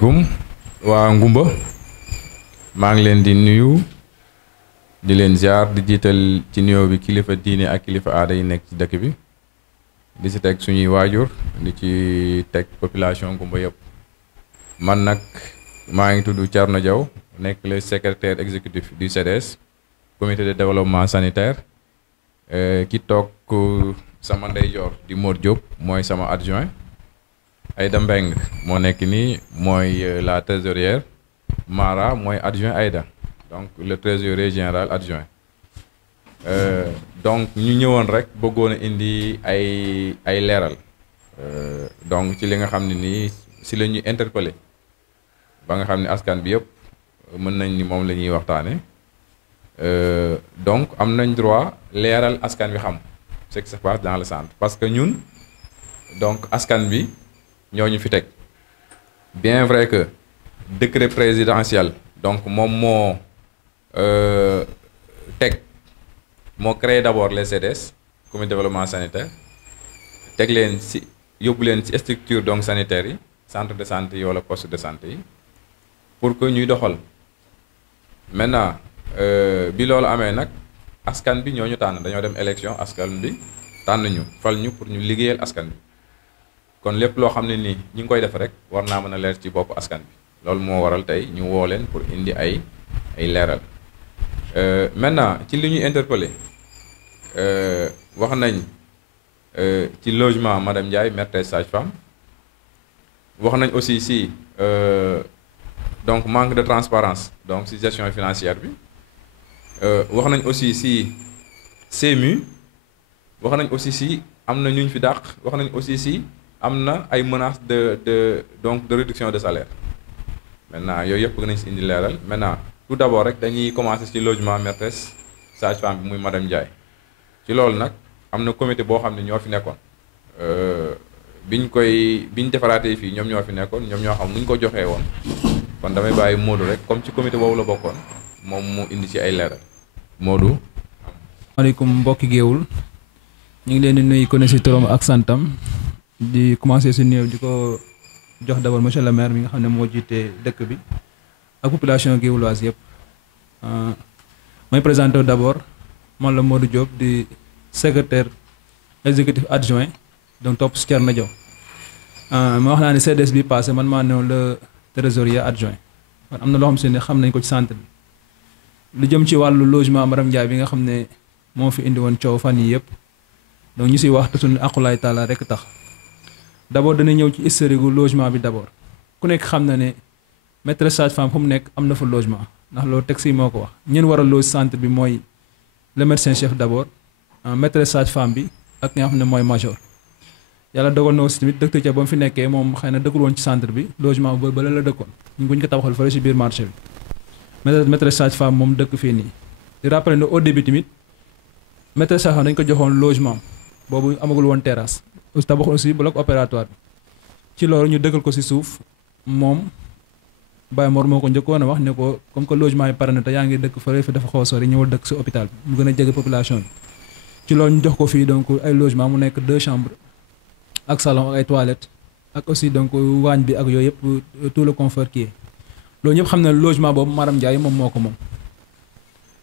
gum waa Ngumba maa ngi leen di nuyu di leen ziar di jiital ci nuyoo bi kilifa diine ak kilifa aada yi nekk ci dëkk bi di ci teg suñuy waajur di ci teg population Ngumba yëpp. man nag maa ngi tudd Thierno Diaw nekk le secrétaire exécutif du CDS comité de développement sanitaire ki toog sama ndeyjoor di Mor Diop mooy sama adjoint. Aïda Mbeng moo nekk nii mooy la trésorière Mara mooy adjoint Aïda donc le trésorier général adjoint donc ñu ñëwoon rek bëggoon a indi ay leeral donc ci li nga xam ne nii si la ñuy interpeller ba nga xam ne askan bi yëpp mën nañ ni moom la ñuy waxtaane donc am nañ droit leeral askan bi xam ce qui se passe dans le centre parce que ñun donc askan bi ñooñu fi teg bien vrai que décret présidentiel donc moom moo créé d'abord les CDS comité de développement sanitaire teg leen ci yóbbu leen ci structure donc sanitaire yi centre de santé yi wala poste de santé yi pour que ñuy doxal maintenant bi loolu amee nag askan bi ñooñu tànn dañoo dem élection askan bi tànn ñu fal ñu pour ñu liggéeyal askan bi kon lépp loo xam ne nii ñi ngi koy def rek war naa mën a leer ci bopp askan bi loolu moo waral tey ñu woo leen pour indi ay leeral maintenant ci li ñuy interpellé wax nañ ci logement madame Ndiaye maîtresse sage-femme wax nañ aussi si donc manque de transparence donc si gestion financière bi wax nañ aussi si CMU wax nañ aussi si am na ñu fi dàq wax nañ aussi si am na ay menaces de réduction de salaire maintenant yooyu yëpp bëgg nañ si indi leeral maintenant tout d'abord rek dañuy commencer ci logement maîtresse sage-femme bi muy madame Ndiaye ci loolu nag am na comité boo xam ne ñoo fi nekkoon biñ defaraatee fii ñoom ñoo fi nekkoon ñoom ñoo xam nu ñu ko joxee woon kon damay bàyyi Modou rek comme ci comité boobu la bokkoon moom mu indi ci ay leeral Modou. maaleykum mbokki géewul ñu ngi leen di nuyu ku ne ci turam ak santam. di commencer si néew di ko jox d'abord monsieur le maire mi nga xam ne moo jiite dëkk bi ak population guéwuloise yëpp may présenter d'abord man la Modou Diop di secrétaire exécutif adjoint donc topp si Thierno Diaw ma wax naa ne CDS bi passé man maa newoon le trésorier adjoint kon am na loo xam si ne xam nañ ko ci centre bi lu jëm ci wàllu logement madame Ndiaye bi nga xam ne moo fi indi woon coow fan yi yëpp donc ñu siy wax te suñu aqulaay taala rek tax d'abord dana ñëw ci historique gu logement bi d'abord ku nekk xam na ne maîtresse sage-femme fu mu nekk am na fa logement ndax loolu texte yi moo ko wax ñeen war a loge centre bi mooy le médecin chef d'abord maîtresse sage-femme bi ak nga xam ne mooy major yàlla dogal na aussi tamit docteur Dia ba mu fi nekkee moom xëy na dëkkul woon ci centre bi logement ba bala la dëkkoon ñu ngi ko tabaxal fële ci biir marché bi maîtresse sage-femme moom dëkk fii nii di rappeler ne au début tamit maîtresse sage-femme dañ ko joxoon logement boobu amagul woon terrasse aussi tabax aussi bloc opératoire bi ci loolu ñu dëggal ko ci suuf moom Baye Mor moo ko njëkkoon a wax ne ko comme que logement yi pare na te yaa ngi dëkk fële fi dafa xaw a sori ñëwal dëkk ci hôpital bi mu gën a jege population bi ci loolu ñu jox ko fii donc ay logement mu nekk 2 chambres ak salon ak ay toilettes ak aussi donc waañ bi ak yooyu yëpp tout le confort qui est loolu ñëpp xam ne logement boobu madame Ndiaye moom moo ko moom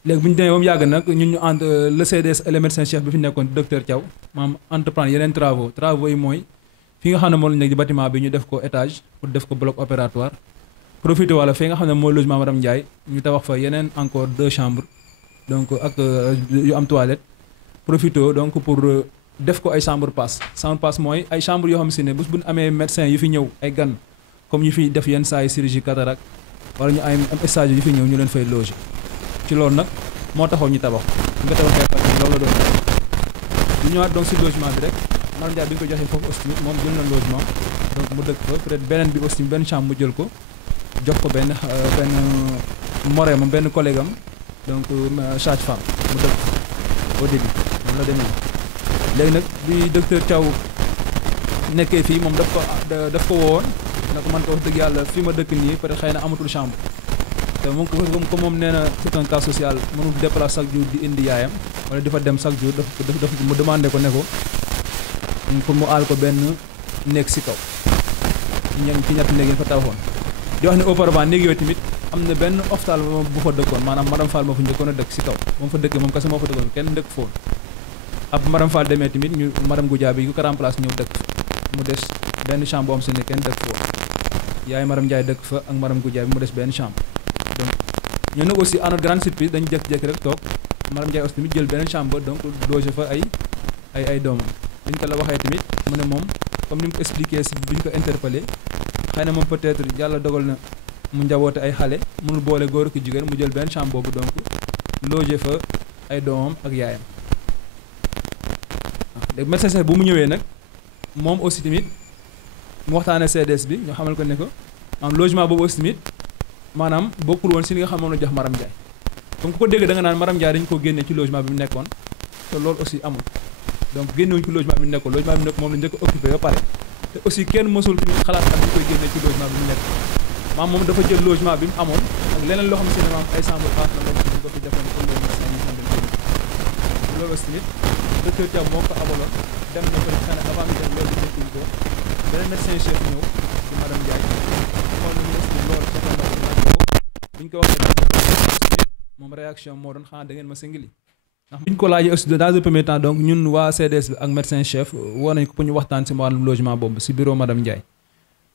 léegi bu ñu demee ba mu yàgg nag ñun ñu entre le CDS et le médecin chef bi fi nekkoon docteur Thiaw maam entreprendre yeneen travaux yi mooy fi nga xam ne moo lañ nekk di bâtiment bi ñu def ko étage pour def ko bloc opératoire profité wala fi nga xam ne mooy logement madame Ndiaye ñu tabax fa yeneen encore 2 chambres donc ak yu am toilette profité donc pour def ko ay chambre passe mooy ay chambre yoo xam si ne bés bu ñu amee médecin yu fi ñëw ay gan comme ñu fi def yenn saa yi chirurgie cataracte wala ñu am stage yu fi ñëw ñu leen fay loger ci loolu nag moo taxaw ñu tabax nga tabaxee parce que loolu la doon ñu ñëwaat donc si logement bi rek madame Ndiaye bi ñu ko joxee foofu aussi moom jël na logement donc mu dëkk fa peut-être beneen bi aussi benn chambre mu jël ko jox ko benn moré moom benn collègue am donc sage-femme mu dëkk au début moom la demee léegi nag bi docteur Thiaw nekkee fii moom daf ko woowoon na ko man ko wax dëgg yàlla fii ma dëkk nii peut-être xëy na amatul chambre te moom comme moom nee na c'est un cas social mënul déplacer chaque jour di indi yaayam wala di fa dem chaque jour daf mu demandé ko ne ko pour mu aal ko benn néeg si kaw ci ñetti néeg yi fa tabaxoon di wax ne auparavant néeg yooyu tamit am na benn hôpital bu fa dëkkoon maanaam madame Fall moo fa njëkkoon a dëkk si kaw moom fa dëkkee moom kese moo fa dëkkoon kenn dëkk foon ab madame Fall demee tamit ñu madame Goudiaby yu ko remplace ñëw dëkk mu des benn chambre boo xam si ne kenn dëkk foon yaay madame Ndiaye dëkk fa ak madame Goudiaby mu des benn chambre donc ñun nag aussi à notre grande surprise dañu jékki-jékki rek toog madame Ndiaye aussi tamit jël beneen chambre donc loger fa ay doomam li ñu ko la waxee tamit mu ne moom comme ni mu ko expliqué si bi ñu ko interpellé xëy na moom peut-être yàlla dogal na mu njaboote ay xale mënul boole góor ak jigéen mu jël benn chambre boobu donc loger fa ay doomam ak yaayam léegi médecin chef bu mu ñëwee nag moom aussi tamit mu waxtaanee CDS bi ñu xamal ko ne ko maanaam logement boobu aussi tamit maanaam bokkul woon si li nga xam moom la jox Maram Ndiaye comme ku ko dégg da nga naan Maram Ndiaye dañu ko génne ci logement bi mu nekkoon te loolu aussi amul donc génnewuñu ci logement bi mu nekkoon logement bi mu nekk moom la njëkk a occupé ba pare te aussi kenn mësul tamit xalaat ak ñu koy génne ci logement bi mu nekk maam moom dafa jël logement bi mu amoon ak leneen loo xam ne maam ay chambre passe la lañ ko fi defoon comme loolu aussi tamit docteur Thiam moo ko abaloon dem na ko xanaa avant ñu dem loolu jëkkuñ ko beneen médecin chef ñëw di madame Ndiaye xool na ministre loolu ca ko biñ ko waxee moom réaction moo doon xanaa da ngeen ma singili ndax biñ ko laajee aussi dans un premier temps donc ñun waa CDS bi ak médecin chef woo nañ ko pour ñu waxtaan si wàllum logement boobu si bureau madame Ndiaye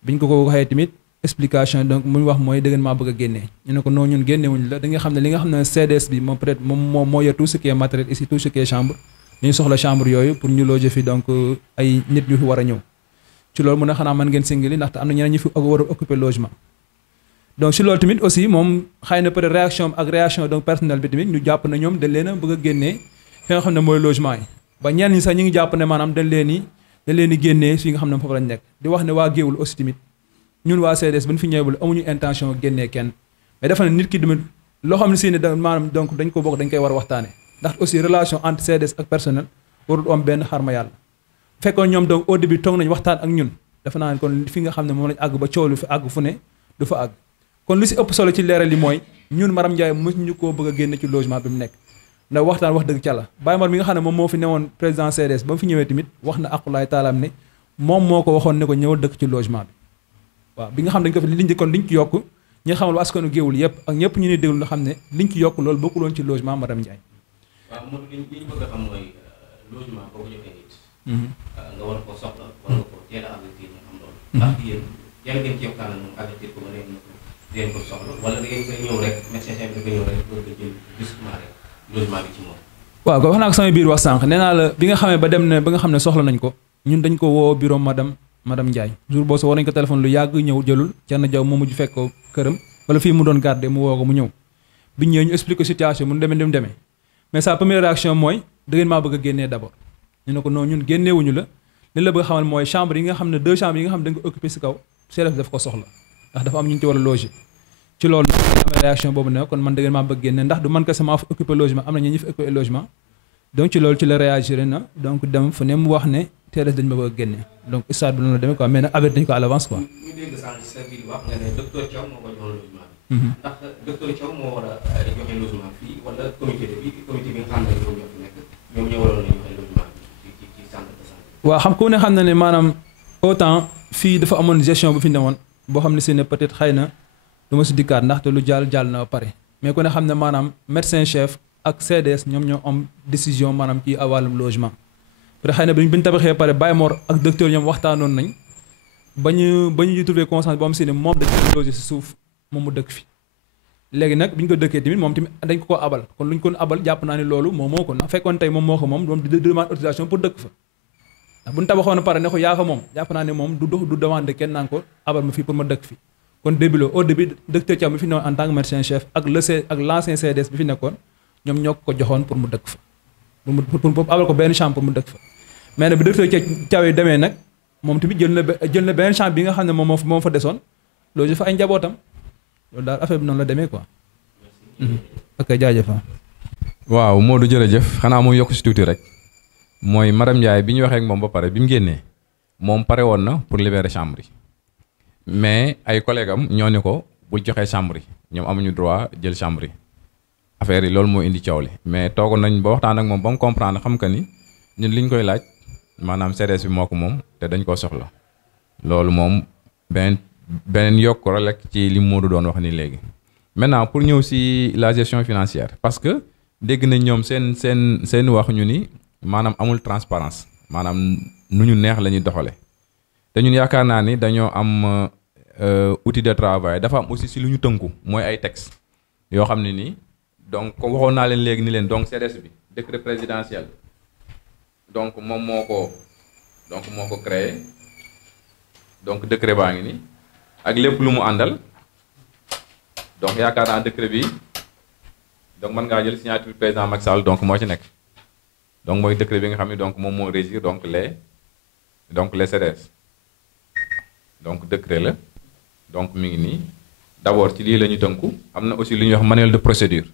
biñ ko waxee tamit explication donc mu wax mooy da ngeen maa bëgg a génnee ñu ne ko non ñun génnewuñ la da nga xam ne li nga xam ne CDS bi moom peut-être moom moo yor tout ce qui est matériel ici tout ce qui est chambre ñu soxla chambre yooyu pour ñu loger fi donc ay nit ñu fi war a ñëw ci loolu mu ne xanaa mën ngeen singili ndaxte am na ñeneen ñu fi war a occuper logement donc si loolu tamit aussi moom xëy na peut-être réaction ak réaction donc personnel bi tamit ñu jàpp na ñoom dañ leen a bëgg a génnee fi nga xam ne mooy logement yi ba ñenn ñi sax ñu ngi jàpp ne maanaam dañ leen di génnee fi nga xam ne foofu lañ nekk di wax ne waa Géewul aussi tamit ñun waa CDS ba ñu fi ñëwul amuñu intention génnee kenn mais dafa ne nit ki tamit loo xam ne si ne maanaam donc dañ ko bokk dañ koy war a waxtaane ndax aussi relation entre CDS ak personnel warul am benn xarma yàlla fekkoon ñoom donc au début toog nañu waxtaan ak ñun dafa naa ne kon fi nga xam ne moom lañ àgg ba coow lu fi àgg fu ne du fa àgg kon lu si ëpp solo ci leeral li mooy ñun Maram Ndiaye mësuñu koo bëgg a génne ci logement bi mu nekk ndax waxtaan wax dëgg ca la Baye Mor mi nga xam ne moom moo fi newoon président CDS ba mu fi ñëwee tamit wax na aqulaay taalaam ne moom moo ko waxoon ne ko ñëwal dëkk ci logement bi waaw bi nga xam dañ ko fi liñ kon liñ ci yokk ñi xamal waa askanu Géewul yëpp ak ñëpp ñu ne déglu nga xam ne liñ ci yokk loolu bokkuloon ci logement Maram Ndiaye. waaw moom li ñu bëgg a xam mooy logement boo ko joxee nit. nga war ko soxla war nga ko teel a avertir ñu xam loolu. ndax yéen yan ngeen ci waxtaan moom avertir ko ba ngeen ko soxla wala da ngeen koy ñëw rek médecin chef bi nga ñëw rek bëgg a jël justement rek logement bi ci moom. waaw ko wax naa ko sama biir wax sànq nee naa la bi nga xamee ba dem ne ba nga xam ne soxla nañ ko ñun dañ ko woo bureau madame Ndiaye jour boo so war nañ ko téléphone lu yàgg ñëw jëlul Thierno Diaw moo mujj fekk ko këram wala fii mu doon garder mu woo ko mu ñëw biñ ñëwee ñu expliqué situation mu demee mais sa première réaction mooy da ngeen maa bëgg a génnee d'abord ñu ne ko non ñun génneewuñu la li la bëgg a xamal mooy chambre yi nga xam ne 2 chambres yi nga xam ne dañ ko occupé si kaw CDS daf ko soxla ndax dafa am ñu ci war a loger ci loolu nag amee réaction boobu ne kon man da ngeen maa bëgg génne ndax du man ko sama fa occupé logement am na ñu fi occupé logement donc ci loolu ci la réagir na donc dem fu ne mu wax ne CDS dañ ma bëgg a génne donc histoire bi noonu la demee quoi mais nag averti dañu ko à l'avance quoi. ñu dégg sànq sa biir wax nga ne docteur Thiaw moo ko joxoon logement bi. ndax docteur Thiaw moo war a joxe logement fii wala comité bi nga xam ne ñoom ñoo fi nekk ñoom ñoo waroon a joxe logement bi ci centre de santé. waaw xam ku ne xam na ne maanaam autant fii dafa amoon gestion bu fi newoon boo xam ne si ne peut-être xëy na du ma si dikkaat ndaxte lu jàll na ba pare mais ku ne xam ne maanaam médecin chef ak CDS ñoom ñoo am décision maanaam ci wàllum logement peut-être xëy na bi ñu tabaxee pare Baye Mor ak docteur ñoom waxtaanoon nañ ba ñu trouvé conscience boo xam si ne moom dañ ko logé si suuf moom mu dëkk fi léegi nag bi ñu ko dëkkee tamit moom tamit dañ ko abal kon lu ñu ko abal jàpp naa ne loolu moom moo ko ndax fekkoon tey moom moo ko moom di demande autorisation pour dëkk fa ndax bu ñu tabaxoon a pare ne ko yaa ko moom jàpp naa ne moom du demande kenn naan ko abal ma fii pour ma dëkk fi kon début au début docteur Thiam bi fi newoon en tant que médecin chef ak l'ancien CDS bi fi nekkoon ñoom ñoo ko joxoon pour mu dëkk fa pour abal ko benn chambre pour mu dëkk fa mais nag bi docteur Thiaw yi demee nag moom tamit jël na benn chambre bi nga xam ne moom fa desoon loolu fa ay njabootam loolu daal affaire bi noonu la demee quoi. ok jaajëf. waaw Modou jërëjëf xanaa mu yokk si tuuti rek mooy Maram Ndiaye bi ñu waxee ak moom ba pare bi mu génnee moom pare woon na pour libérer chambre yi mais ay collègues am ñoo ne ko bul joxee chambre yi ñoom amuñu droit jël chambre yi affaire yi loolu moo indi coow li mais toogoon nañ ba waxtaan ak moom ba mu comprendre xam que ni ñun liñ koy laaj maanaam CDS bi moo ko moom te dañ koo soxla loolu moom benn beneen yokk rek ci li Modou doon wax ni léegi. Maintenant pour ñëw si la gestion financière parce que dégg nañ ñoom seen wax ñu ni maanaam amul transparence maanaam nu ñu neex la ñuy doxale te ñun yaakaar naa ni dañoo am outil de travail dafa am aussi si lu ñu tënku mooy ay textes yoo xam ne nii donc comme waxoon naa leen léegi ni leen donc CDS bi décret présidentiel donc moom moo ko créé donc décret baa ngi nii ak lépp lu mu àndal donc yaakaar naa décret bi donc mën ngaa jël signature président Macky Sall donc moo ci nekk donc mooy décret bi nga xam ne donc moom moo régir donc les CDS donc décret la donc mi ngi nii d'abord ci lii la ñu tënku am na aussi lu ñuy wax manuel de procédure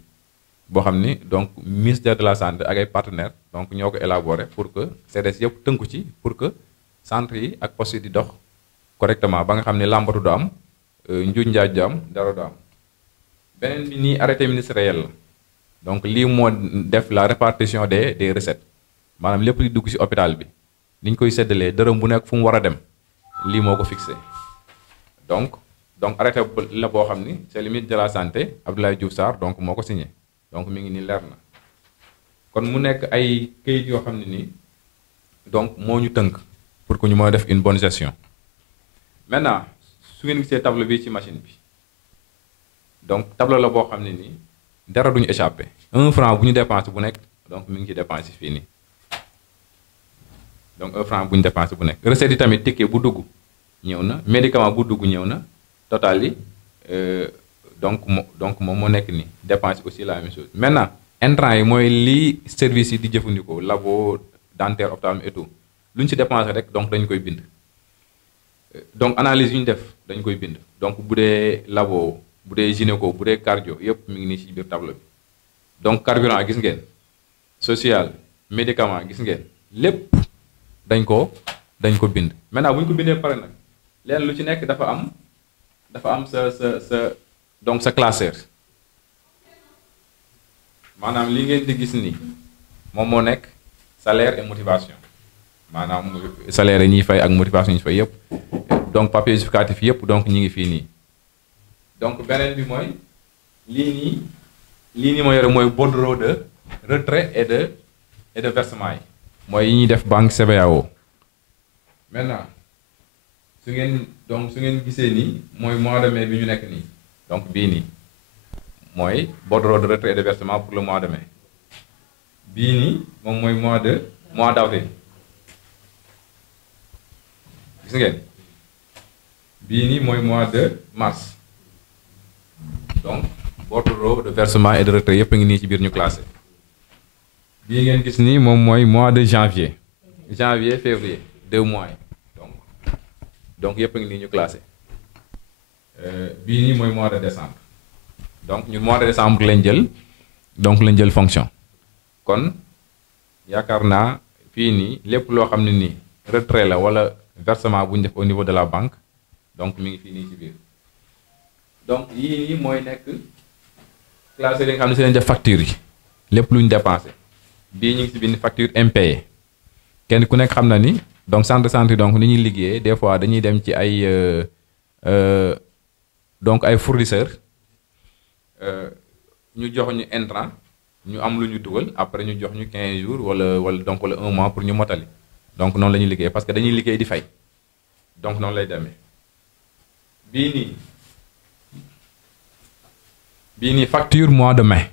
boo xam ni donc ministère de la santé ak ay partenaires donc ñoo ko élaboré pour que CDS yëpp tënku ci pour que centre yi ak poste yi di dox correctement ba nga xam ne làmbatu du am njuuj njaaj du am dara du am beneen bi nii arrêté ministériel la donc lii moo def la répartition des recettes maanaam lépp li dugg ci hôpital bi ni ñu koy séddalee dërëm bu nekk fu mu war a dem lii moo ko fixé donc arrêté la boo xam ni c'est le ministre de la santé Abdoulaye Diouf Sarr donc moo ko signé donc mi ngi nii leer na kon mu nekk ay kayit yoo xam ne nii donc moo ñu tënk pour que ñu mën a def une bonne gestion maintenant su ngeen gisee tableau bi ci machine bi donc tableau la boo xam ne nii dara duñu échappé 1 franc bu ñu dépensé bu nekk donc mi ngi ci dépensé fii nii donc 1 franc bu ñu dépensé bu nekk recette yi tamit ticket bu dugg ñëw na médicament bu dugg ñëw na total yi donc moom moo nekk nii dépense aussi la même chose maintenant intrant yi mooy lii service yi di jëfandikoo labo dentaire ophtalmo et tout lu ñu ci dépensé rek donc dañu koy bind donc analyse yu ñu def dañ koy bind donc bu dee labo bu dee gynéco bu dee cardio yëpp mi ngi nii ci biir tableau bi donc carburant gis ngeen social médicament gis ngeen lépp dañ ko bind maintenant bu ñu ko bindee pare nag leen lu ci nekk dafa am sa classeur maanaam li ngeen di gis ni moom moo nekk salaire et motivation maanaam salaire yi ñuy fay ak motivation yi ñuy fay yëpp donc papier justificatif yëpp donc ñi ngi fii nii donc beneen bi mooy lii nii ma yore mooy bordereau de retrait et de versement yi mooy yi ñuy def banque CBAO maintenant su ngeen gisee nii mooy mois de mai bi ñu nekk nii donc bii nii mooy bordereau de retrait et de versement pour le mois de mai bii nii moom mooy mois d'avril gis ngeen bii nii mooy mois de mars donc bordereau de versement et de retrait yëpp a ngi nii ci biir ñu classé bii ngeen gis nii moom mooy mois de janvier février 2 mois yi donc yëpp a ngi nii ñu classé bii nii mooy mois de décembre donc ñun mois de décembre lañ jël fonction kon yaakaar naa fii nii lépp loo xam ne nii retrait la wala versement bu ñu def au niveau de la banque donc mi ngi fii nii ci biir donc yii nii mooy nekk classé li nga xam ne si lañ def facture yi lépp lu ñu dépensé bii ñu ngi si bind facture impayée kenn ku nekk xam na ni donc centre de santé donc ni ñuy liggéeyee des fois dañuy dem ci ay donc ay fournisseurs ñu jox ñu intrant ñu am lu ñu dugal après ñu jox ñu 15 jours wala 1 mois pour ñu motali donc noonu la ñuy liggéey parce que dañuy liggéey di fay donc noonu lay demee bii nii facture mois de mai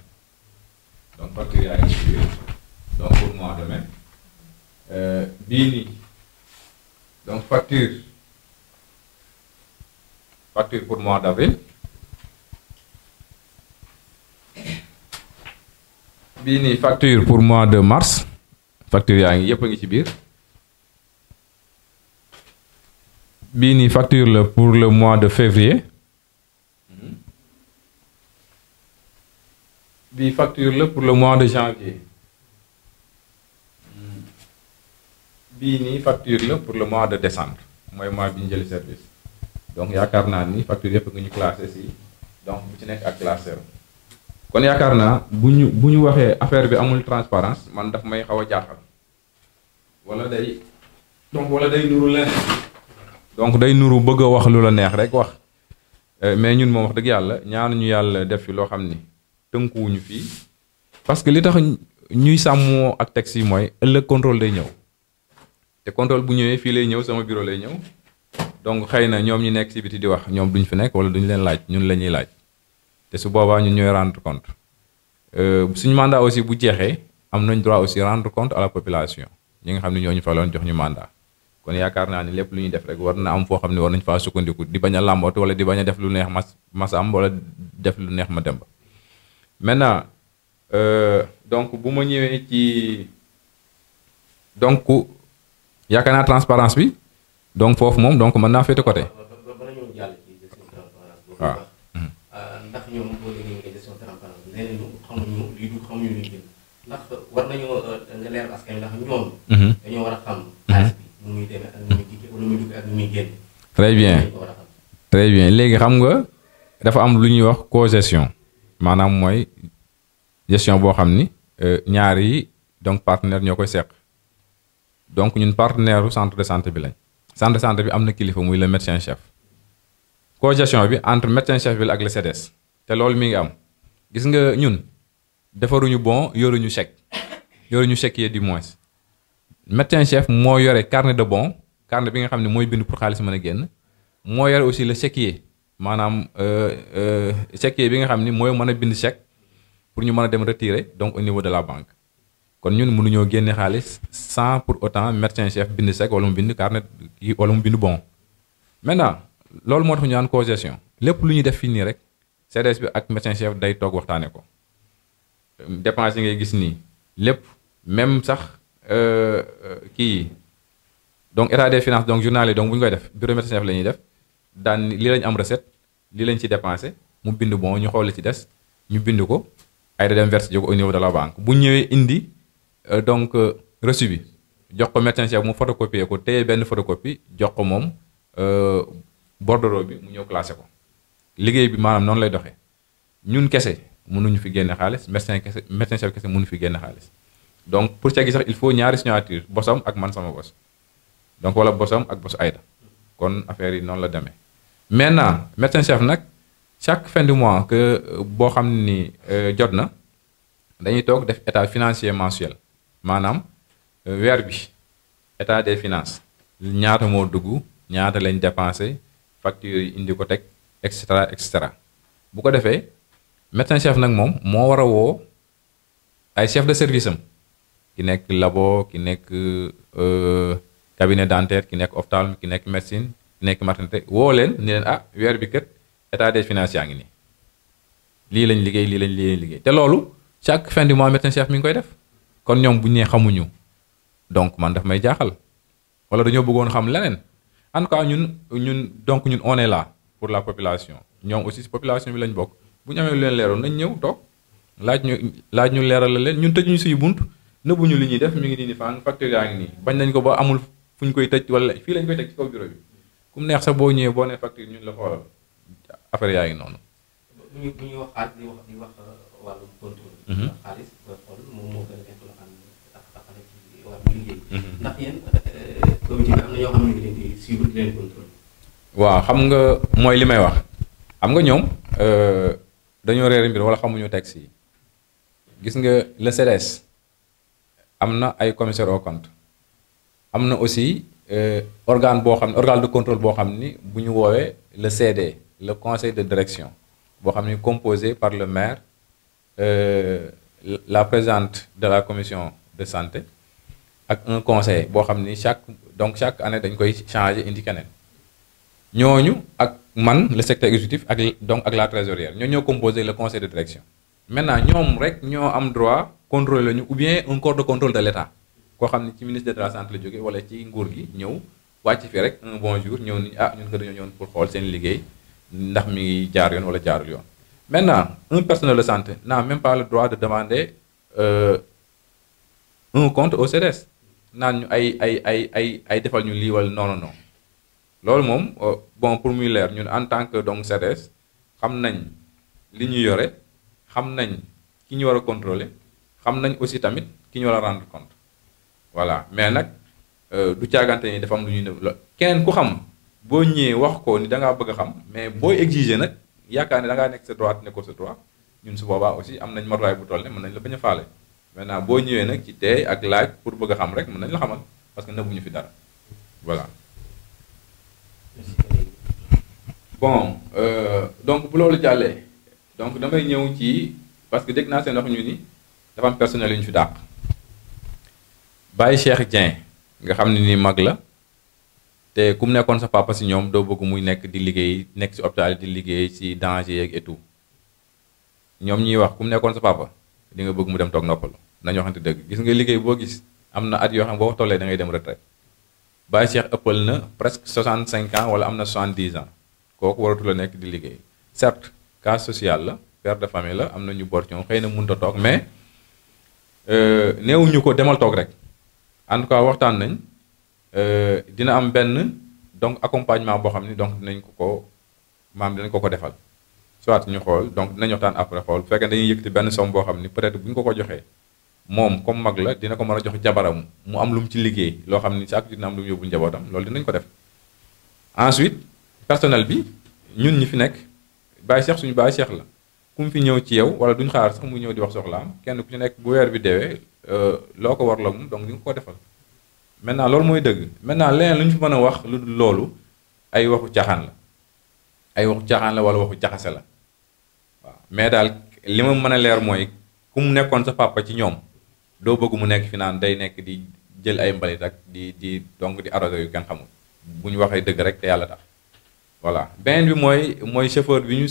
donc facture yaa ngi ci biir donc pour mois de mai bii nii donc facture pour mois d'avril bii nii facture pour mois de mars facture yaa ngi yëpp a ngi ci biir bii nii facture la pour le mois de février bii facture la pour le mois de janvier bii nii facture la pour le mois de décembre mooy mois bi ñu jëli service donc yaakaar naa ni facture yëpp nga ñu classé si donc bu ci nekk ak classeur kon yaakaar naa bu ñu waxee affaire bi amul transparence man daf may xaw a jaaxal wala day nuru leen donc day nuru bëgg a wax lu la neex rek wax mais ñun moom wax dëgg yàlla ñaanuñu yàlla def fi loo xam ni tënkuwuñu fii parce que li tax ñuy sàmmoo ak texte yi mooy ëllëg contrôle day ñëw te contrôle bu ñëwee fii lay ñëw sama bureau lay ñëw donc xëy na ñoom ñi nekk si biti di wax ñoom duñ fi nekk wala duñ leen laaj ñun la ñuy laaj te su boobaa ñun ñooy rendre compte suñu mandat aussi bu jeexee am nañ droit aussi rendre compte à la population ñi nga xam ne ñoo ñu faloon jox ñu mandat kon yaakaar naa ni lépp lu ñuy def rek war na am foo xam ne war nañ faa sukkandiku di bañ a làmbatu wala di bañ a def lu neex mas am wala def lu neex ma dem ba maintenant donc bu ma ñëwee ci donc yaakaar naa transparence bi donc foofu moom donc mën naa féete côté. bala ñoo jàll ci gestion transparence boobu. waaw ndax ñoom boo déggee nga gestion transparence nee nañu xamuñu lii du xamuñu luy génn ndax war nañoo nga leer askan ndax ñoom. dañoo war a xam. xaalis bi nu muy demee ak nu muy dikkee wala nu muy dugg ak nu muy génn. très bien très bien léegi xam nga dafa am lu ñuy wax co-gestion maanaam mooy gestion boo xam ni ñaar yi donc partenaire ñoo koy seq donc ñun partenaire u centre de santé bi lañ. centre de santé bi am na kilifa muy le médecin chef co-gestion bi entre médecin chef bi ak le CDS te loolu mi ngi am gis nga ñun defaruñu bon yoruñu chèque yi du moins médecin chef moo yore carnet de bon carnet bi nga xam ne mooy bind pour xaalis mën a génn moo yore aussi le chéquier maanaam chéquier bi nga xam ni mooy mën a bind chèque pour ñu mën a dem retirer donc au niveau de la banque kon ñun mënuñoo génne xaalis sans pour autant médecin chef bind chèque wala mu bind carnet wala mu bind bon maintenant loolu moo tax ñu naan co-gestion lépp lu ñuy def fii nii rek CDS bi ak médecin chef day toog waxtaane ko dépense yi ngay gis nii lépp même sax kii donc état des finances donc journal yi donc bu ñu koy def bureau médecin chef la ñuy def daan lii lañ am recette lii lañ ci dépensé mu bind bon ñu xool li ci des ñu bind ko ay da dem verser ko au niveau de la banque bu ñëwee indi donc reçu bi jox ko médecin chef mu photocopier ko téye benn photocopie jox ko moom bordereau bi mu ñëw classé ko liggéey bi maanaam noonu lay doxee ñun kese mënuñu fi génne xaalis médecin chef kese mënu fi génne xaalis donc pour cegi sax il faut ñaari signature bosam ak man sama bos donc wala bosam ak bos Aïda kon affaire yi noonu la demee maintenant médecin chef nag chaque fin du mois que boo xam ni jot na dañuy toog def état financier mensuel maanaam weer bi état des finances ñaata moo dugg ñaata lañ dépensé facture yi indi ko teg et cetera et cetera bu ko defee médecin chef nag moom moo war a woo ay chef de service am ki nekk labo ki nekk cabinet dentaire ki nekk ophtalme ki nekk médecine ki nekk maternité woo leen ni leen ah weer bi kat état des finances yaa ngi nii lii lañ liggéey te loolu chaque fin du mois médecin chef mi ngi koy def kon ñoom bu ñu nee xamuñu donc man daf may jaaxal wala dañoo bëggoon xam leneen en tout cas ñun on est là pour la population ñoom aussi si population bi lañ bokk bu ñu amee lu leen leeroon nañ ñëw toog laaj ñu leeral la leen ñun tëjuñu suy bunt nëbbuñu li ñuy def mi ngi nii ni fang facture yaa ngi nii bañ nañ ko ba amul fu ñu koy tëj wala fii lañ koy teg ci kaw bureau bi ku mu neex sax boo ñëwee boo nee facture ñun la xoolal affaire yaa ngi noonu. bu ñuy wax xaalis di wax wàllu contrôle. xaalis booy xool moom moo gën a nekk loo xam ne taxale ci wàllu liggéey. ndax yéen comité bi am na ñoo xam ne ñu leen di suivre di leen contrôle. waaw xam nga mooy li may wax xam nga ñoom dañoo réer mbir wala xamuñu texte yi gis nga le CDS am na ay commissaire au compte am na aussi organe boo xam ne organe de contrôle boo xam ni bu ñu woowee le CD le conseil de direction boo xam ni composé par le maire la présidente de la commission de santé ak un conseil boo xam ni chaque année dañ koy changer indi keneen ñooñu ak man le secrétaire exécutif ak la trésorière ñoo composé le conseil de direction maintenant ñoom rek ñoo am droit contrôler lañu ou bien un corps de contrôle de l'État koo xam ne ci ministère de la santé la jógee wala ci nguur gi ñëw wàcc fi rek un bon jour ñëw ni ñun ko dañoo ñëwoon pour xool seen liggéey ndax mi ngi jaar yoon wala jaarul yoon maintenant un personnel de santé n'a même pas le droit de demander un compte au CDS naan ñu ay defal ñu lii wala non loolu moom bon pour muy leer ñun en tant que donc CDS xam nañ li ñu yore xam nañ ki ñu war a contrôler xam nañ aussi tamit ki ñu war a rendre compte voilà mais nag du caagante ni dafa am lu ñuy keneen ku xam boo ñëwee wax ko ni da ngaa bëgg a xam mais booy exiger nag yaakaar ne da ngaa nekk sa droit nekkoo sa droit ñun su boobaa aussi am nañ matuwaay bu toll ne mën nañ la bañ a faale maintenant boo ñëwee nag ci teey ak laaj pour bëgg a xam rek mën nañ la xamal parce que nëbbuñu fi dara voilà. bon donc bu loolu jàllee donc damay ñëw ci parce que dégg naa seen wax ñu ni dafa am personnel yu ñu fi dàq Baye Cheikh Dieng nga xam ne ni mag la te ku mu nekkoon sa papa si ñoom doo bëgg muy nekk di liggéey nekk si hôpital di liggéey si danger yeeg et tout ñoom ñuy wax ku mu nekkoon sa papa di nga bëgg mu dem toog noppalu nañu waxante dëgg gis nga liggéey boo gis am na at yoo xam boo ko tollee da ngay dem retraite Baye Cheikh ëppal na presque 65 ans wala am na 70 ans kooku waratu la nekk di liggéey certes cas social la père de famille la am na ñu boot ñoom xëy na mënut a toog mais néewuñu ko demal toog rek en tout cas waxtaan nañ dina am benn donc accompagnement boo xam ni donc dinañ ko ko defal soit ñu xool donc dinañ waxtaan après xool bu fekkee dañuy yëkkati benn somme boo xam ni peut-être bu ñu ko joxee moom comme mag la dina ko mën a jox jabaram mu am lu mu ci liggéey loo xam ni chaque jour dina am lu mu yóbbul njabootam loolu dinañ ko def. ensuite personnel bi ñun ñi fi nekk Baye Cheikh suñu Baye Cheikh la ku mu fi ñëw ci yow wala duñ xaar sax mu ñëw di wax soxlaam kenn ku ci nekk bu weer bi deewee loo ko war la moom donc di nga ko defal. maintenant loolu mooy dëgg maintenant leneen lu ñu fi mën a wax lu dul loolu ay waxu caaxaan la wala waxu jaxase la waaw mais daal li ma mën a leer mooy ku mu nekkoon sa papa ci ñoom doo bëgg mu nekk fi naan day nekk di jël ay mbalit ak di donc di arrosé yu kenn xamul bu ñu waxee dëgg rek te yàlla tax voilà beneen bi mooy chauffeur bi ñu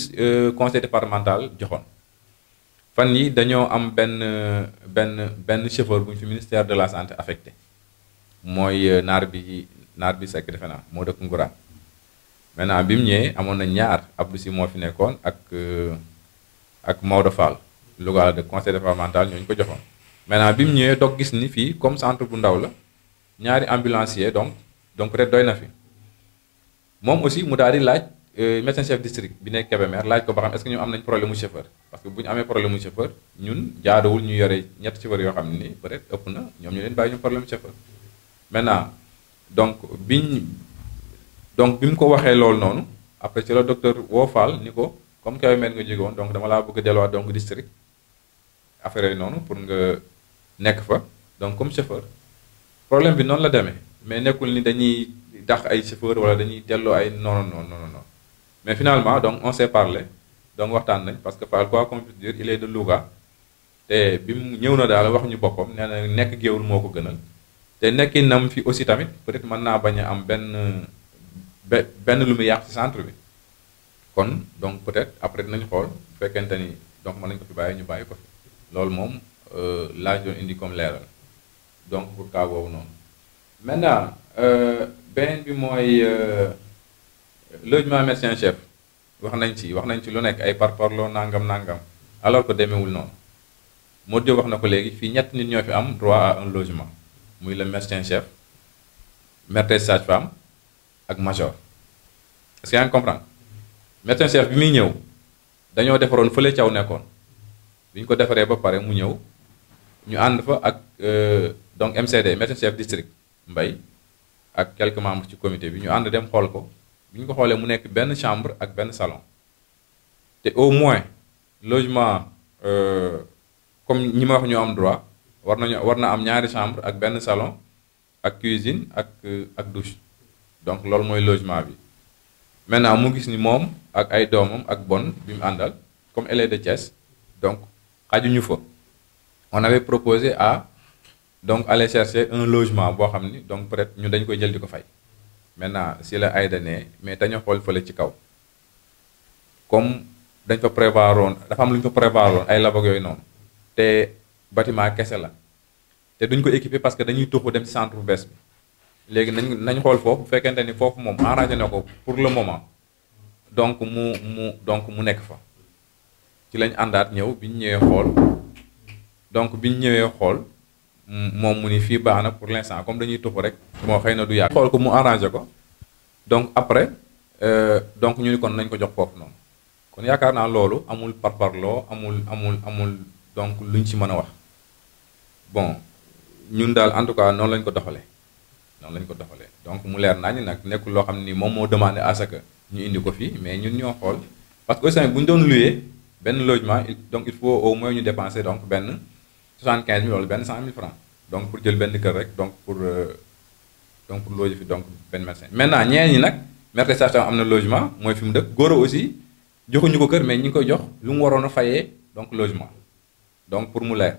conseil départemental joxoon fan yi dañoo am benn chauffeur bu ñu fi ministère de la santé affecté mooy naar bi sekk defe naa moo dëkk Ngourane maintenant bi mu ñëwee amoon na ñaar Abdou Si moo fi nekkoon ak Maodo Fall Louga de conseil départemental ñooñu ko joxoon maintenant bi mu ñëwee toog gis ni fii comme centre bu ndaw la ñaari ambulancier donc peut-être doy na fi moom aussi mu daal di laaj médecin chef district bi nekk Kébémer laaj ko ba xam est-ce que ñoom am nañ problème mu chauffeur parce que bu ñu amee problème mu chauffeur ñun jaadawul ñu yore ñetti chauffeur yoo xam ne ni peut-être ëpp na ñoom ñu leen bàyyi ñu problème mu chauffeur maintenant donc bi mu ko waxee loolu noonu après ci la docteur woo Fall ni ko comme Kébémer nga jóge woon donc dama laa bëgg a delluwaat donc district affaire yooyu noonu pour nga nekk fa donc comme chauffeur problème bi noonu la demee mais nekkul ni dañuy dàq ay chauffeur wala dañuy delloo ay non mais finalement donc on s'est parlé donc waxtaan nañ parce que Fall quoi qu'on puisse dire il est de Louga te bi mu ñëw na daal wax ñu boppam nee na nekk Géoul moo ko gënal te nekkinam fi aussi tamit peut-être mën naa bañ a am benn lu muy yàq ci centre bi kon donc peut-être après dinañ xool bu fekkente ni donc mën nañu ko fi bàyyi ñu bàyyi ko fi loolu moom laaj doon indi comme leeral donc pour cas boobu noonu maintenant beneen bi mooy logement médecin chef wax nañ ci lu nekk ay parparloo nangam alors que demeewul noonu moo Diop wax na ko léegi fii ñett nit ñoo fi am droit à un logement muy le médecin chef maîtresse sage-femme ak major est-ce que yaa ngi comprendre médecin chef bi muy ñëw dañoo defaroon fële caw nekkoon bi ñu ko defaree ba pare mu ñëw ñu ànd fa ak donc MCD médecin chef district Mbay ak quelques membres ci comité bi ñu ànd dem xool ko bi ñu ko xoolee mu nekk benn chambre ak benn salon te au moins logement comme ñi ma wax ñu am droit war na am ñaari chambre ak benn salon ak cuisine ak douche donc loolu mooy logement bi maintenant mu gis ni moom ak ay doomam ak bon bi mu àndal comme elle est de Thiès donc xajuñu fa on avait proposé à donc aller chercher un logement boo xam ni donc peut-être ñu dañ koy jël di ko fay maintenant si la ay danee mais dañoo xool fële ci kaw comme dañ fa prévoir woon dafa am lu ñu fa prévoir woon ay labag yooyu noonu te bâtiment kese la te duñ ko équiper parce que dañuy tuxu dem ci centre bu bees bi léegi nañ xool foofu bu fekkente ni foofu moom arrangé na ko pour le moment donc mu nekk fa ci lañ àndaat ñëw bi ñu ñëwee xool donc bi ñu ñëwee xool moom mu ni fii baax na pour l'instant comme dañuy tuxu rek moo xëy na du yàgg xool ko mu arrangé ko donc après donc ñu ni kon nañ ko jox foofu noonu kon yaakaar naa loolu amul parparloo amul donc luñ ci mën a wax bon ñun daal en tout cas noonu lañ ko doxalee noonu lañ ko doxalee donc mu leer naa ñu nag nekkul loo xam ni moom moo demandé à ce que ñu indi ko fii mais ñun ñoo xool parce que aussi bu ñu doon louer benn logement donc il faut au moins ñu dépenser donc benn 75 000 wala benn 100 000 francs donc pour jël benn kër rek donc pour loger fi donc benn médecin maintenant ñeneen ñi nag maître de stage am na logement mooy fi mu dëkk góor aussi joxuñu ko kër mais ñi ngi koy jox lu mu waroon a fayee donc logement donc pour mu leer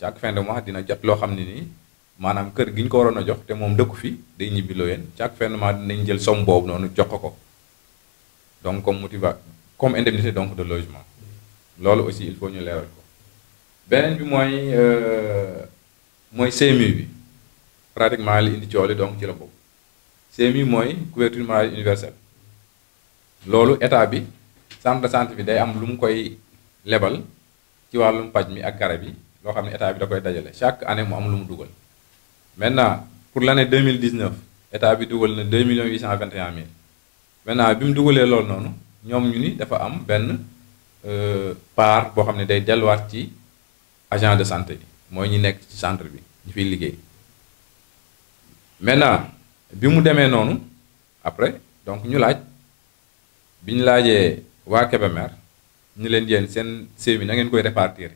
chaque fin de mois dina jot loo xam ne nii maanaam kër gi ñu ko waroon a jox te moom dëkku fi day ñibbi loo yéen chaque fin de mois dinañ jël somme boobu noonu jox ko donc comme indemnité donc de logement loolu aussi il faut ñu leeral ko beneen bi mooy CMU bi pratiquement li indi coow li donc ci la bokk CMU mooy couverture maladie universelle loolu état bi centre de santé bi day am lu mu koy lebal ci wàllum paj mi ak garab yi loo xam ne état bi da koy dajale chaque année mu am lu mu dugal maintenant pour l' année 2019 état bi dugal na 2 821 000 maintenant bi mu dugalee loolu noonu ñoom ñu ni dafa am benn part boo xam ne day delluwaat ci agent de santé yi mooy ñi nekk ci centre bi ñu fiy liggéey maintenant bi mu demee noonu après donc ñu laaj bi ñu laajee waa Kébémer ñu leen yéen seen CMU na ngeen koy répartir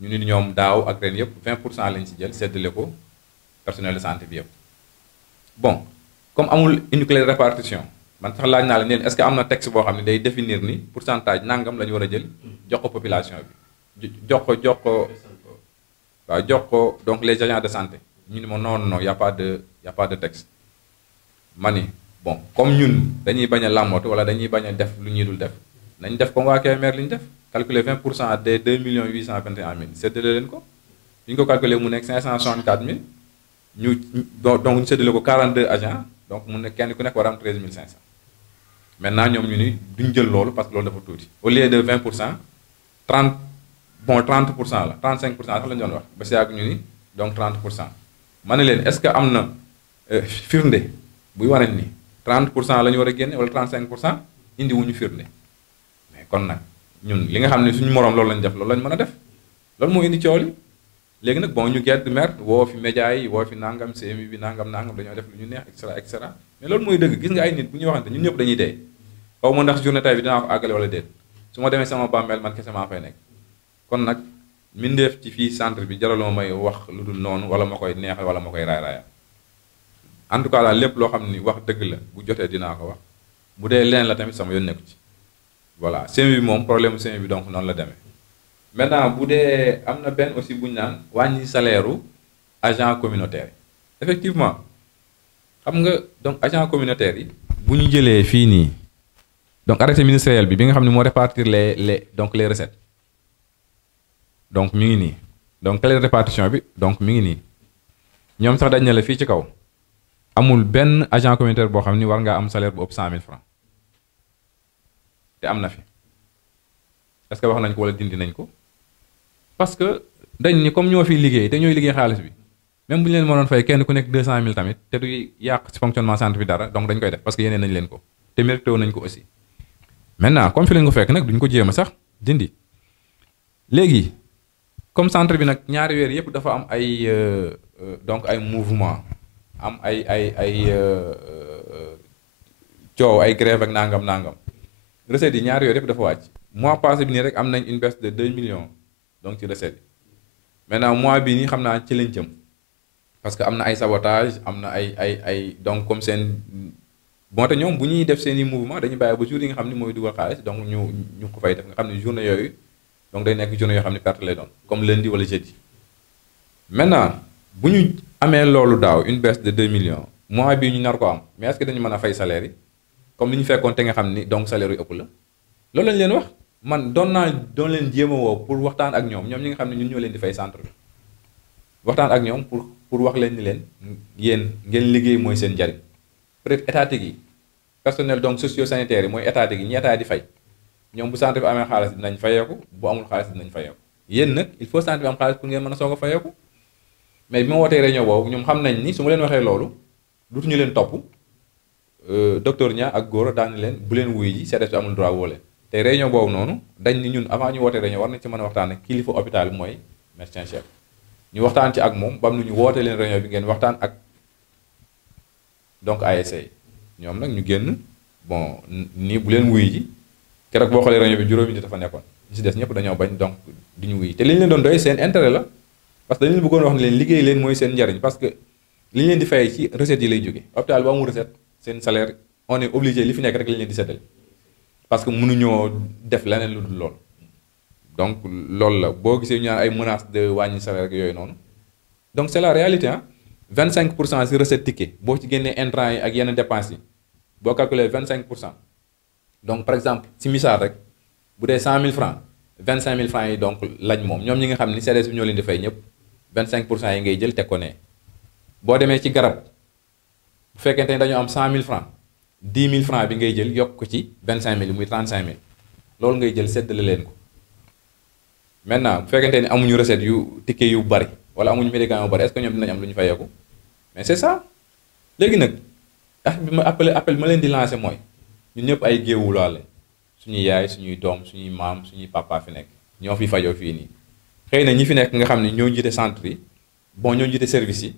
ñu ni ñoom daaw ak ren yëpp 20% lañ ci jël séddale ko personnel de santé bi yëpp bon comme amul une clé de répartition man sax laaj naa la neen est-ce que am na texte boo xam ne day définir ni pourcentage nangam la ñu war a jël jox ko population bi jox ko donc les agents de santé ñu ni ma non y a pas de texte ma ni bon comme ñun dañuy bañ a làmbatu wala dañuy bañ a def lu ñuy dul def nañ def comme waa Kébémer li ñu def calculer 20% des 2 821 000 séddale leen ko bi ñu ko calculer mu nekk 564 000 ñu donc ñu séddale ko 42 agents donc mu nekk kenn ku nekk war a am 13 500 maintenant ñoom ñu ni duñ jël loolu parce que loolu dafa tuuti au lieu de 20% 30% la 35% sax la ñu doon wax ba si yàgg ñu ni donc 30% ma ne leen est-ce que am na firnde buy wane ni 30% la ñu war a génne wala 35% indi wuñu firnde mais kon nag ñun li nga xam ne suñu moroom loolu lañ def loolu lañ mën a def loolu moo indi coow li léegi nag bon ñu gedd mer woo fi média yi woo fi nangam CMU bi nangam dañoo def lu ñu neex et cetera mais loolu mooy dëgg gis nga ay nit bu ñuy waxante ñun ñëpp dañuy dee xaw ma ndax journée tay bi dinaa ko àggale wala déet su ma demee sama bàmmeel man kese maa fay nekk kon nag mindeef ci fii centre bi jaraloo may wax lu dul noonu wala ma koy neexal wala ma koy raay-raayal en tout cas daal lépp loo xam ni wax dëgg la bu jotee dinaa ko wax bu dee leen la tamit sama yoon nekku ci voilà CMU bi moom problème CMU bi donc noonu la demee maintenant bu dee am na benn aussi bu ñu naan wàññi salaire u agent communautaire yi effectivement xam nga donc agent communautaire yi bu ñu jëlee fii nii donc arrêté ministériel bi nga xam ne moo répartir les recettes donc mi ngi nii donc clé de répartition bi donc mi ngi nii ñoom sax dañ ne la fii ci kaw amul benn agent communautaire boo xam ni war ngaa am salaire bu ëpp 100 000 francs te am na fi est-ce que wax nañ ko wala dindi nañ ko parce que dañ ni comme ñoo fiy liggéey te ñooy liggéey xaalis bi même bu ñu leen mënoon fay kenn ku nekk 200 000 tamit te du yàq ci fonctionnement centre bi dara donc dañ koy def parce que yeneen nañ leen ko te mérité nañ ko aussi maintenant comme fi lañ ko fekk nag duñ ko jéem a sax dindi léegi comme centre bi nag ñaari weer yëpp dafa am ay donc ay mouvement am ay coow ay grève ak nangam recettes yi ñaari weer yëpp dafa wàcc mois passé bi nii rek am nañ une baisse de 2 millions donc ci recettes yi maintenant mois bii nii xam naa ci lañ jëm parce que am na ay sabotage am na ay donc comme seen bon te ñoom bu ñuy def seen i mouvement dañuy bàyyi ba jour yi nga xam ne mooy dugal xaalis donc ñu ko fay def nga xam ne journée yooyu donc day nekk journée yoo xam ne perte lay doon comme lundi wala jeudi maintenant bu ñu amee loolu daaw une baisse de 2 millions mois bii ñu nar ko am mais est-ce que dañu mën a fay salaire yi comme li ñu fekkoon te nga xam ni donc salaire yu ëpp la loolu lañ leen wax man doon leen jéem a woo pour waxtaan ak ñoom ñi nga xam ne ñun ñoo leen di fay centre bi waxtaan ak ñoom pour wax leen ni leen yéen ngeen liggéey mooy seen njariñ peut-être étatique yi personnel donc socio-sanitaire yi mooy étatique yi ñi état di fay ñoom bu centre bi amee xaalis dinañ fayeeku bu amul xaalis dinañ fayeeku yéen nag il faut centre bi am xaalis pour ngeen mën a soog a fayeeku mais bi ma wootee réunion boobu ñoom xam nañ ni su ma leen waxee loolu dutuñu leen topp docteur Nia ak góor daan leen bu leen wuy ji CDS bi amul droit woo leen te réunion boobu noonu dañ ni ñun avant ñu wootee réunion war nañ ci mën a waxtaan ak kilifa hôpital bi mooy médecin chef ñu waxtaan ci ak moom bam nu ñu wootee leen réunion bi ngeen waxtaan ak donc ASC ñoom nag ñu génn bon nii bu leen wuy ji keroog boo xoolee réunion bi juróomi nit dafa nekkoon ñi si des ñëpp dañoo bañ donc di ñu wuy te li ñu leen doon doy seen intérêt la parce que dañu leen bëggoon wax ne leen liggéey leen mooy seen njariñ parce que li ñu leen di fayee ci recettes yi lay jóge hôpital bu amul recette seen salaire on est obligé li fi nekk rek la ñu leen di seddale parce que mënuñoo def leneen lu dul lool donc loolu la boo gisee ñu naan ay menaces de wàññi salaire ak yooyu noonu donc c'est la réalité ah 25% si recette ticket boo ci génnee intrants yi ak yenn dépenses yi boo calculer 25% donc par exemple si misaal rek bu dee 100 000 francs 25 000 francs yi donc lañ moom ñoom ñi nga xam ni CDS bi ñoo leen di fay ñëpp 25% yi ngay jël teg ko ne boo demee ci garab bu fekkente ni dañoo am 100 000 francs 10 000 francs bi ngay jël yokk ko ci 25 000 muy 35 000 loolu ngay jël séddale leen ko maintenant bu fekkente ni amuñu recette yu ticket yu bari wala amuñu médicament yu bari est-ce que ñoom dinañ am lu ñu fayeeku mais c'est ça léegi nag bi ma appel ma leen di lancer mooy ñun ñëpp ay géewulaa lañ suñuy yaay suñuy doom suñuy maam suñuy papa fi nekk ñoo fi fajoo fii nii xëy na ñi fi nekk nga xam ne ñoo jiite centre yi bon ñoo jiite service yi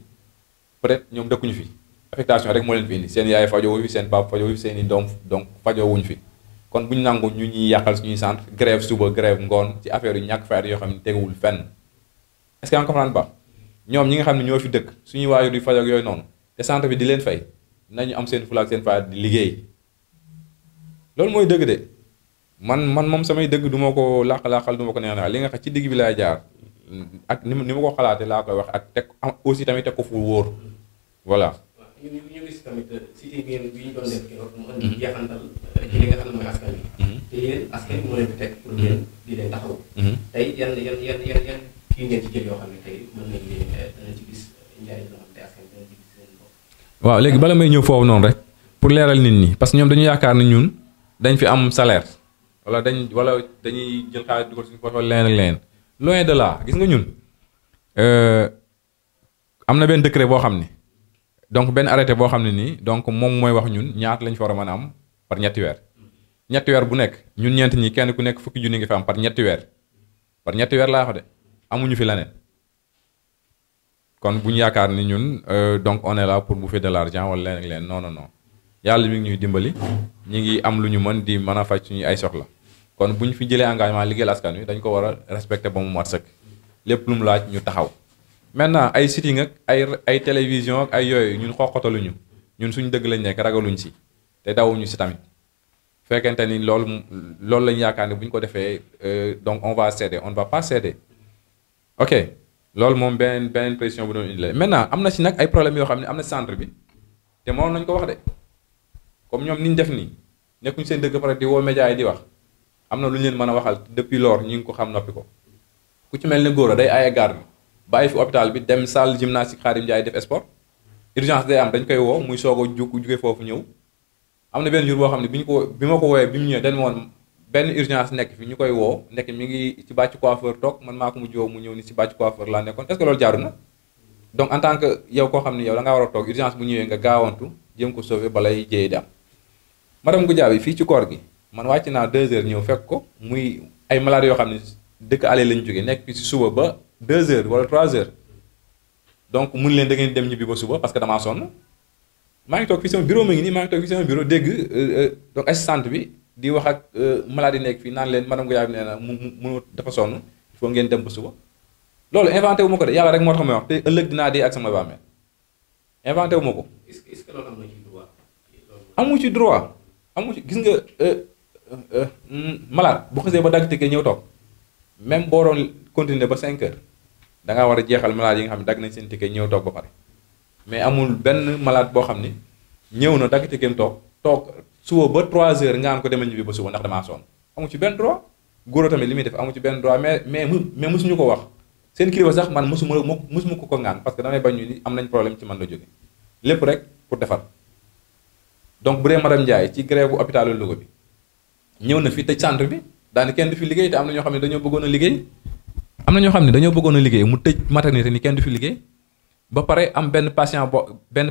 peut-être ñoom dëkkuñu fi affectation rek moo leen fi indi seen yaay fajoo wu fi seen papa fajoo wu fi seen i doom donc fajoo wuñ fi kon bu ñu nangu ñu ñuy yàqal suñuy centre grève suba grève ngoon ci affaire yu ñàkk fayda yoo xam ne teguwul fenn est-ce que yaa ngi comprendre ba ñoom ñi nga xam ne ñoo fi dëkk suñuy waajur yu fajoo ak yooyu noonu te centre bi di leen fay nañu am seen fulaak seen fayda di liggéey loolu mooy dëgg de man moom samay dëgg du ma ko làq-làqal du ma ko neex li nga xam ci digg bi laay jaar ak ni ma ko xalaatee laa koy wax ak teg aussi tamit teg ko fu wóor voilà. ñu gis tamit cité bi ñu doon def keroog mu andi jeexantal ci li nga xam ne mooy askan wi. te yéen askan wi moo leen fi teg pour ngeen di leen taxaw. tey yan kii ngeen ci jël yoo xam ne tey mën nañ leen danañ ci gis njariñ loo xam ne askan wi danañ ci gis seen bopp. waaw léegi bala may ñëw foofu noonu rek pour leeral nit ñi parce que ñoom dañu yaakaar ne ñun dañ fi am salaire wala dañuy jël xaalis dugal suñu poche wala leneen ak leneen loin de là gis nga ñun am na benn décret boo xam ne donc benn arrêté boo xam ne nii donc moom mooy wax ñun ñaata lañ fa war a mën a am par ñetti weer bu nekk ñun ñeent ñi kenn ku nekk fukki junni ngi fi am par ñetti weer laa wax de amuñu fi leneen kon bu ñu yaakaar ni ñun donc on est là pour bouffer de l'argent wala leneen ak leneen non yàlla mi ngi ñuy dimbali ñi ngi am lu ñu mën di mën a faj suñuy ay soxla kon bu ñu fi jëlee engagement liggéeyal askan wi dañ ko war a respecter ba mu mat sëkk lépp lu mu laaj ñu taxaw maintenant ay sitting ak ay télévision ak ay yooyu ñun xoqataluñu ñun suñu dëgg lañ nekk ragaluñ si te dawuñu si tamit fekkente ni loolu lañ yaakaar ne bu ñu ko defee donc on va céder on ne va pas céder ok loolu moom beneen précision bu doon indi la maintenant am na si nag ay problèmes yoo xam ne am na centre bi te mënoon nañu ko wax de comme ñoom ni ñu def nii nekkuñ seen dëgg pare di woo média yi di wax am na lu ñu leen mën a waxal depuis lors ñi ngi ko xam noppi ko ku ci mel ne góor a day aaye garde bàyyi fi hôpital bi dem salle gymnastique Khadim Ndiaye def sport urgence day am dañ koy woo muy soog a jóge foofu ñëw am na benn jour boo xam ne bi ma ko woowee bi mu ñëwee dañ woon benn urgence nekk fi ñu koy woo nekk mi ngi ci bàcc coiffeur toog man maa ko mu joo mu ñëw ni ci bàcc coiffeur laa nekkoon est-ce que loolu jaaru na donc en tant que yow koo xam ne yow da ngaa war a toog urgence bu ñëwee nga gaawantu jéem ko sauver balay jëyee di am madame Goudiaby fii ci koor gi man wàcc naa 2 heures ñëw fekk ko muy ay malades yoo xam ne dëkk ale lañu jógee nekk fi ci suba ba 2 heures wala 3 heures donc mun leen da ngeen dem ñibbi ba suba parce que damaa sonn maa ngi toog fii sama bureau ma ngi nii maa ngi toog fii sama bureau dégg donc assistante bi di wax ak malade yi nekk fii naan leen madame Goudiaby nee na mu dafa sonn il faut ngeen dem ba suba loolu inventé wu ma ko de yàlla rek moo tax may wax te ëllëg dinaa dee ak sama bàmmeel inventé wu ma ko. est-ce que loolu am na ci droit. amu ci droit amu ci gis nga malade bu xasee ba dagg ticket ñëw toog même boo doon continuer ba 5 heures da ngaa war a jeexal malade yi nga xam ne dagg nañ seen ticket ñëw toog ba pare mais amul benn malade boo xam ni ñëw na dagg ticket toog suba ba 3 heures nga am ko demal ñibbi ba suba ndax damaa sonn amu ci benn droit góor tamit li muy def amu ci benn droit mais mësuñu ko wax seen kilifa sax man mësuma ko ngaan parce que damay bañ ñu ni am nañ problème ci man la jóge lépp rek pour defar donc bu dee madame Ndiaye ci grève bu hôpitalu Louga bi ñëw na fi tëj centre bi daani kenn du fi liggéey te am na ñoo xam ne dañoo bëggoon a liggéey mu tëj maternité ni kenn du fi liggéey ba pare am benn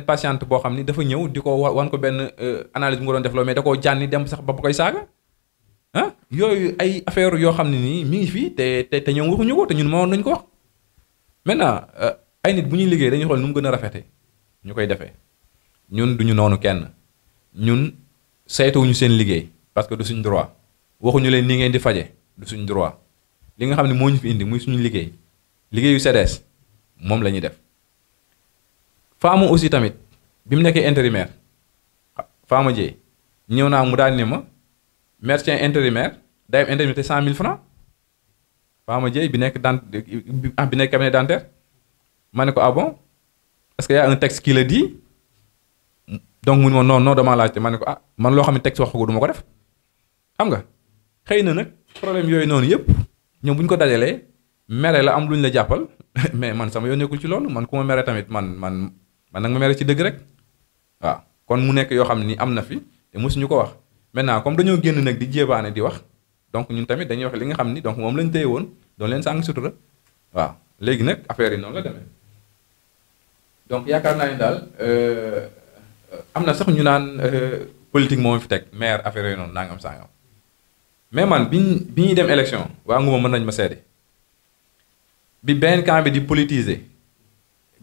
patiente boo xam ni dafa ñëw di ko wan ko benn analyse bu nga doon def loolu mais da koo jànni dem sax ba koy saaga ah yooyu ay affaire yoo xam ne nii mi ngi fii te ñoom waxuñu ko te ñun mënoon nañu ko wax maintenant ay nit bu ñuy liggéey dañuy xool nu mu gën a rafete ñu koy defee ñun duñu noonu kenn ñun saytuwuñu seen liggéey parce que du suñ droit waxuñu leen ni ngeen di faje du suñ droit li nga xam ne moo ñu fi indi muy suñu liggéeyu CDS moom la ñuy def. Fama aussi tamit bi mu nekkee intérimaire Fama Dieye ñëw naa mu daal ni ma médecin intérimaire day am indemnité 100 000 francs Fama Dieye bi nekk bi nekk cabinet dentaire ma ne ko ah bon est-ce que y a un texte qui le dit donc mu ne ma non damaa laajte ma ne ko ah man loo xam ne texte wax ko du ma ko def xam nga xëy na nag problème yooyu noonu yëpp ñoom bu ñu ko dajalee mere la am lu ñu la jàppal mais man sama yoon nekkul ci loolu man ku ma mere tamit man nag ma mere ci dëgg rek waaw kon mu nekk yoo xam ne ni am na fi te mosuñu ko wax maintenant comme dañoo génn nag di jébaane di wax donc ñun tamit dañuy wax li nga xam ni donc moom lañ téye woon doon leen sàng sutura waaw léegi nag affaire yi noonu la demee donc yaakaar naa ni daal am na sax ñu naan politique moom fi teg maire affaire yooyu noonu nangam sangam mais man bi ñuy dem élection waa Nguma mën nañ ma seede bi benn camp bi di politiser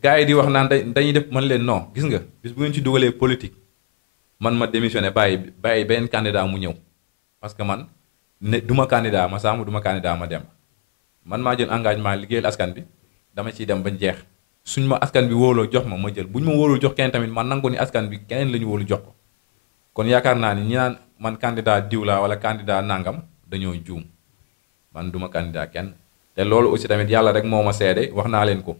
gars yi di wax naan dañuy def man leen non gis nga bis bu ngeen ci dugalee politique man ma démissionné bàyyi benn candidat mu ñëw parce que man ne du ma candidat ma Samba du ma candidat ma dem man maa jël engagement liggéeyal askan bi dama ciy dem bañ jeex suñ ma askan bi wóoloo jox ma jël bu ñu ma wóolul jox kenn tamit man nangu ni askan bi keneen la ñu wóolu jox ko kon yaakaar naa ni ñi naan man candidat diw laa wala candidat nangam dañoo juum man du ma candidat kenn te loolu aussi tamit yàlla rek moo ma seede wax naa leen ko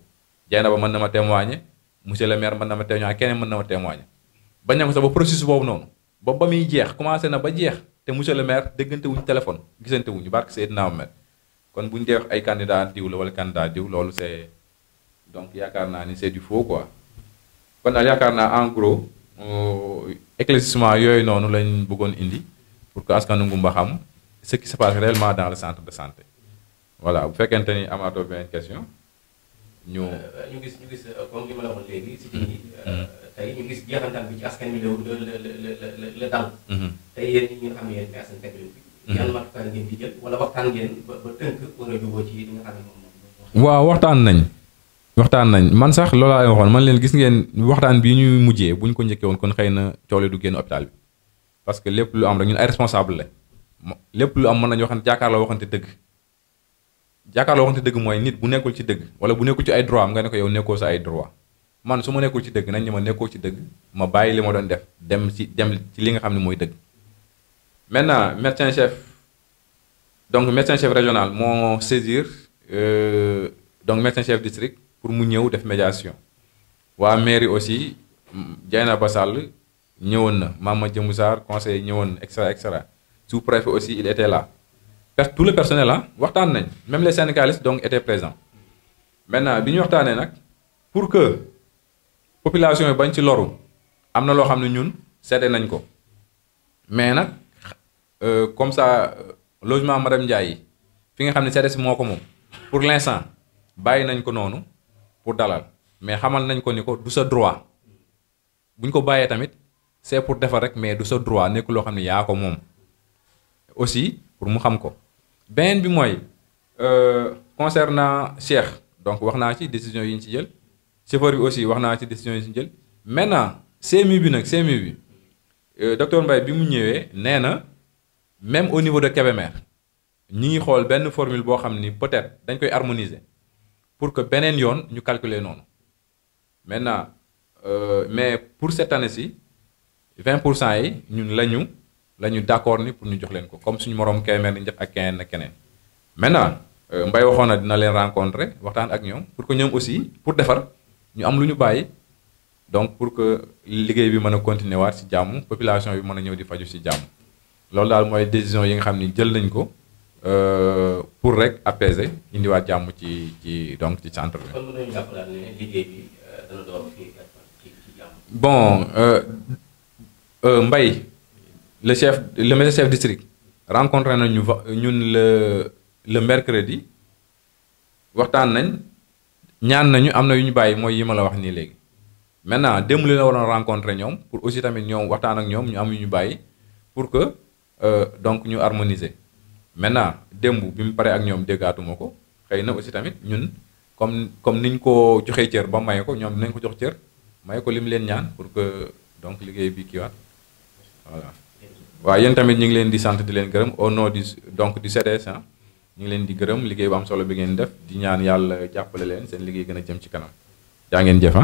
Dieynaba mën na ma témoigner monsieur le maire mën na ma témoigner keneen mën na ma témoigner bañ na ko sax ba processus boobu noonu ba muy jeex commencé na ba jeex te monsieur le maire déggante wuñu téléphone gisante wuñu barke Seydina Mohamed kon bu ñu dee wax ay candidat diw la wala candidat diw loolu c'est donc yaakaar naa ni c'est du faux quoi kon daal yaakaar naa en gros éclaircissement yooyu noonu lañ bëggoon indi pour que askanu Ngumba xam ce qui se passe réellement dans le centre de santé voilà bu fekkente ni amaatoo benn question ñu gis comme li ma la waxoon léegi si tey ñu gis jeexantal bi ci askan wi la dal. tey yéen ñi nga xam ne yéen askan teg leen fi. yan matukaay ngeen di jël wala waxtaan ngeen ba tënk war a jubóo ci li nga xam ne moom. waaw waxtaan nañ man sax loolaa leen waxoon man leen gis ngeen waxtaan bii ñuy mujjee bu ñu ko njëkkee woon kon xëy na coow du génn hôpital bi parce que lépp lu am rek ñun ay responsable la lépp lu am mën nañu waxante jàkkaarloo waxante dëgg mooy nit bu nekkul ci dëgg wala bu nekkul ci ay droit am nga ne ko yow nekkoo sa ay droit man su ma nekkul ci dëgg nañ ne ma nekkoo ci dëgg ma bàyyi li ma doon def dem ci li nga xam ne mooy dëgg. maintenant médecin chef régional moo saisir donc médecin chef district pour mu ñëw def médiation waa mairie aussi Dieynaba Sall ñëwoon na Mama Djemou Sarr conseiller ñëwoon et cetera sous-préfet aussi il était là. Tout le personnel waxtaan nañ même les syndicalistes donc étaient présents maintenant bi ñu waxtaanee nag pour que population yi bañ ci loru am na loo xam ne ñun seede nañ ko mais nag comme ça logement madame Ndiaye fi nga xam ne CDS moo ko moom pour l'instant bàyyi nañ ko noonu pour dalal mais xamal nañ ko ni ko du sa droit bu ñu ko bàyyee tamit c'est pour defar rek mais du sa droit nekk loo xam ne yaa ko moom aussi pour mu xam ko. beneen bi mooy concernant Cheikh donc wax naa ci décision yi ñu ci jël chauffeur bi aussi wax naa ci décision yi ñu ci jël maintenant CMU bi docteur Mbaye bi mu ñëwee nee na même au niveau de Kébémer ñi ngi xool benn formule boo xam ni peut-être dañ koy harmoniser pour que beneen yoon ñu calculer noonu maintenant mais pour cette année-ci 20% yi ñun lañu d'accord ni pour ñu jox leen ko comme suñu moroom Kébémer di def ak keneen maintenant Mbaye waxoon na dina leen rencontrer waxtaan ak ñoom pour que ñoom aussi pour defar ñu am lu ñu bàyyi donc pour que liggéey bi mën a continuer waat ci jàmm population bi mën a ñëw di faju ci jàmm loolu daal mooy décision yi nga xam ni jël nañ ko pour rek apaiser indiwaat jàmm ci donc ci centre bi. kon mën nañu jàpp daal ne liggéey bi dana door fii ci jàmm. bon Mbaye le médecin chef district rencontré nañu ñun le mercredi waxtaan nañ ñaan nañu am na yu ñu bàyyi mooy yi ma la wax nii léegi maintenant démb li la waroon rencontré ñoom pour aussi tamit ñoom waxtaan ak ñoom ñu am yu ñu bàyyi pour que donc ñu harmoniser maintenant démb bi mu paree ak ñoom déggaatuma ko xëy na aussi tamit ñun comme niñ ko joxee cër ba may ko ñoom dinañ ko jox cër may ko li mu leen ñaan pour que donc liggéey bi kiiwaat voilà. waaw yéen tamit ñu ngi leen di sant di leen gërëm au nom du CDS ñu ngi leen di gërëm liggéey bu am solo bi ngeen def di ñaan yàlla jàppale leen seen liggéey gën a jëm ci kanam jaa ngeen jëf